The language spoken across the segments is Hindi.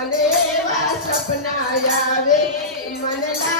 મને એવા સપના આવે મન લાગે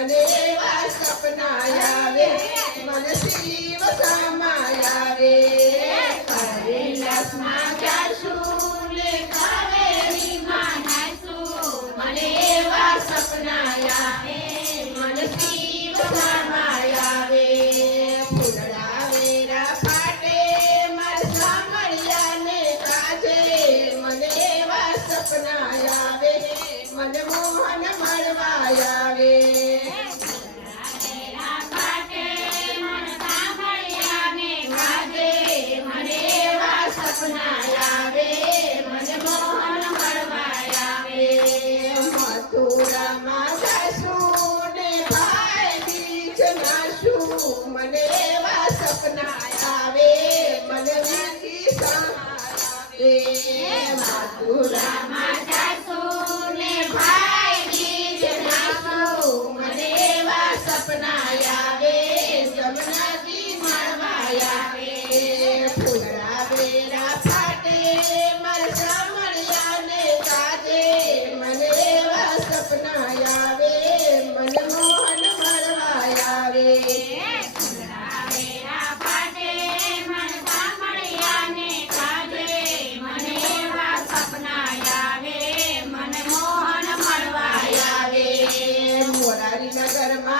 बने सपनाया सपना मन शिव समाया रे हरे लक्ष्मा क्या शूले कावेरी माना सो मने वा सपनाया मन शिव समाया रे फाटे मन मन मोहन मरवाया। better mind.